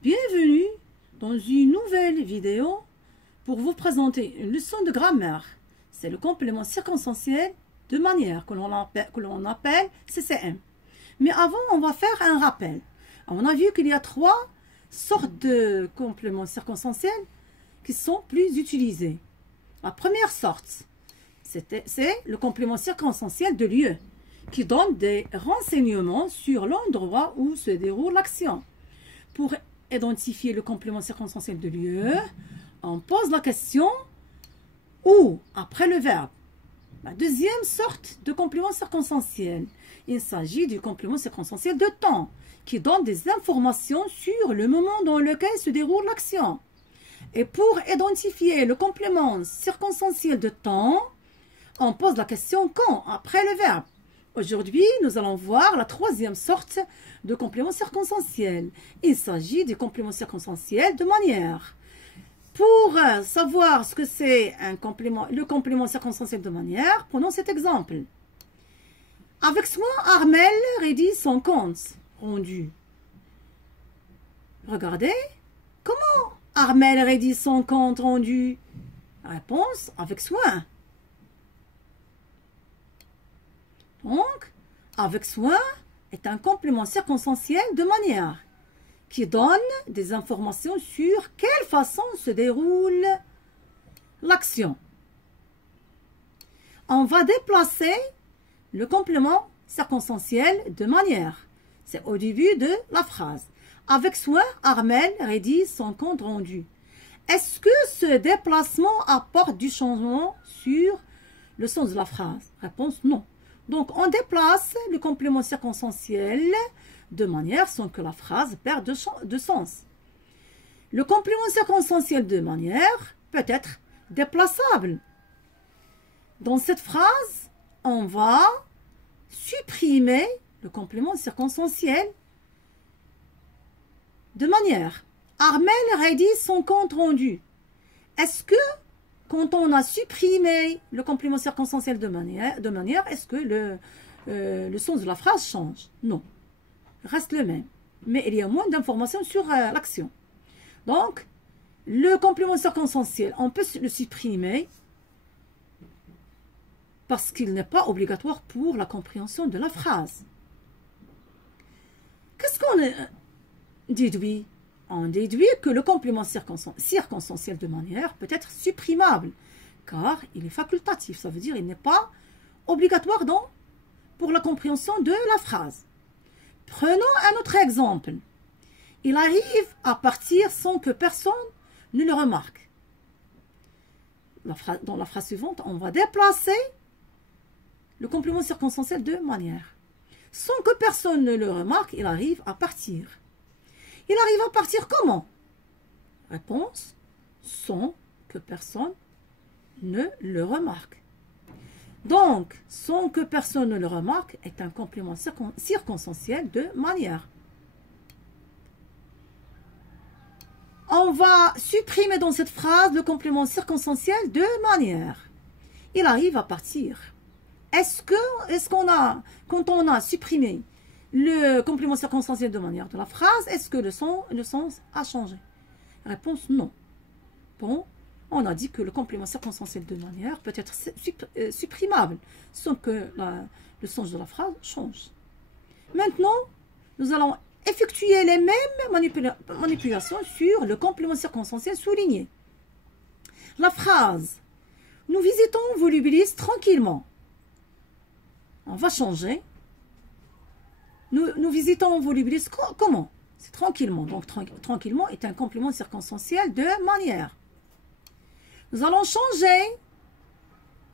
Bienvenue dans une nouvelle vidéo pour vous présenter une leçon de grammaire. C'est le complément circonstanciel de manière que l'on appelle CCM. Mais avant, on va faire un rappel. On a vu qu'il y a trois sortes de compléments circonstanciels qui sont plus utilisés. La première sorte, c'est le complément circonstanciel de lieu, qui donne des renseignements sur l'endroit où se déroule l'action. Pour identifier le complément circonstanciel de lieu, on pose la question « où » après le verbe. La deuxième sorte de complément circonstanciel, il s'agit du complément circonstanciel de temps, qui donne des informations sur le moment dans lequel se déroule l'action. Et pour identifier le complément circonstanciel de temps, on pose la question « quand » après le verbe. Aujourd'hui, nous allons voir la troisième sorte de complément circonstanciel. Il s'agit du complément circonstanciel de manière. Pour savoir ce que c'est le complément circonstanciel de manière, prenons cet exemple. Avec soin, Armel rédige son compte rendu. Regardez, comment Armel rédige son compte rendu? Réponse, avec soin. Donc, avec soin est un complément circonstanciel de manière qui donne des informations sur quelle façon se déroule l'action. On va déplacer le complément circonstanciel de manière. C'est au début de la phrase. Avec soin, Armel rédige son compte rendu. Est-ce que ce déplacement apporte du changement sur le sens de la phrase? Réponse non. Donc, on déplace le complément circonstanciel de manière sans que la phrase perde de sens. Le complément circonstanciel de manière peut être déplaçable. Dans cette phrase, on va supprimer le complément circonstanciel de manière. Armel rédige son compte rendu. Est-ce que quand on a supprimé le complément circonstanciel de manière, est-ce que le sens de la phrase change? Non, reste le même. Mais il y a moins d'informations sur l'action. Donc, le complément circonstanciel, on peut le supprimer parce qu'il n'est pas obligatoire pour la compréhension de la phrase. Qu'est-ce qu'on déduit? On déduit que le complément circonstanciel de manière peut être supprimable, car il est facultatif. Ça veut dire qu'il n'est pas obligatoire pour la compréhension de la phrase. Prenons un autre exemple. Il arrive à partir sans que personne ne le remarque. Dans la phrase suivante, on va déplacer le complément circonstanciel de manière. Sans que personne ne le remarque, il arrive à partir. Il arrive à partir comment? Réponse, sans que personne ne le remarque. Donc, sans que personne ne le remarque est un complément circonstanciel de manière. On va supprimer dans cette phrase le complément circonstanciel de manière. Il arrive à partir. Quand on a supprimé le complément circonstanciel de manière de la phrase, est-ce que le sens a changé? Réponse non. Bon, on a dit que le complément circonstanciel de manière peut être supprimable sans que le sens de la phrase change. Maintenant, nous allons effectuer les mêmes manipulations sur le complément circonstanciel souligné. La phrase « Nous visitons Volubilis tranquillement ». On va changer. Nous visitons Volubilis comment? C'est tranquillement. Donc, tranquillement est un complément circonstanciel de manière. Nous allons changer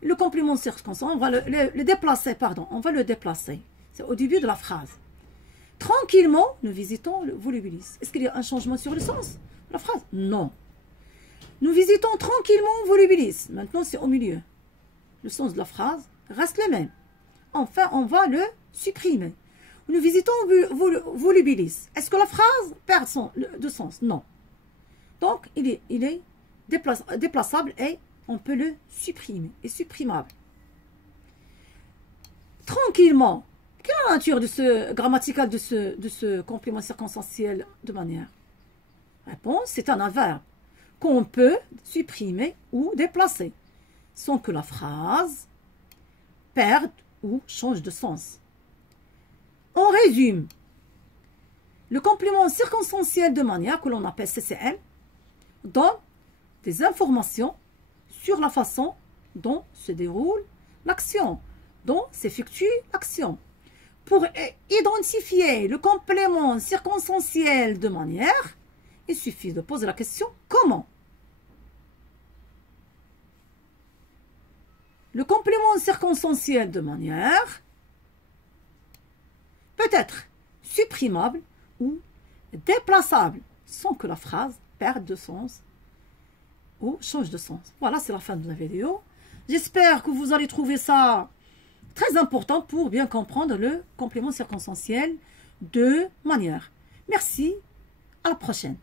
le complément circonstanciel. On va le déplacer, pardon. On va le déplacer. C'est au début de la phrase. Tranquillement, nous visitons Volubilis. Est-ce qu'il y a un changement sur le sens de la phrase? Non. Nous visitons tranquillement Volubilis. Maintenant, c'est au milieu. Le sens de la phrase reste le même. Enfin, on va le supprimer. Nous visitons Volubilis. Est-ce que la phrase perd de sens? Non. Donc, il est déplaçable et on peut le supprimer. Et supprimable. Tranquillement. Quelle est la nature grammaticale de ce complément circonstanciel de manière? Réponse, c'est un adverbe qu'on peut supprimer ou déplacer sans que la phrase perde ou change de sens. On résume. Le complément circonstanciel de manière, que l'on appelle CCM, donne des informations sur la façon dont se déroule l'action, dont s'effectue l'action. Pour identifier le complément circonstanciel de manière, il suffit de poser la question « Comment ?» Le complément circonstanciel de manière peut être supprimable ou déplaçable sans que la phrase perde de sens ou change de sens. Voilà, c'est la fin de la vidéo. J'espère que vous allez trouver ça très important pour bien comprendre le complément circonstanciel de manière. Merci, à la prochaine.